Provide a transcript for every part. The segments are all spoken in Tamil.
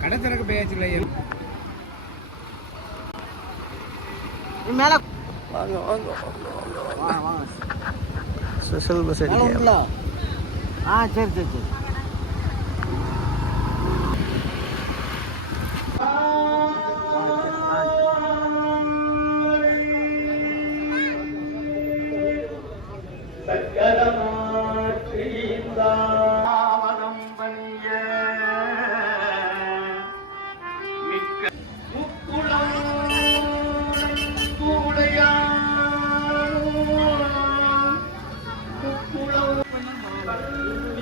கடை திறக்க போயாச்சுல மேல வாங்க வாங்க வாங்க ஸ்பெஷல் பஸ் அடிக்கலாம் ஆ சரி சரி சரி.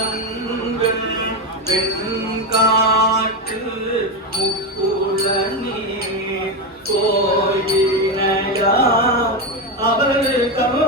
முத்தங்கள் பெண்காட்டு முக்குளனே கோயிலையா அவர் கவ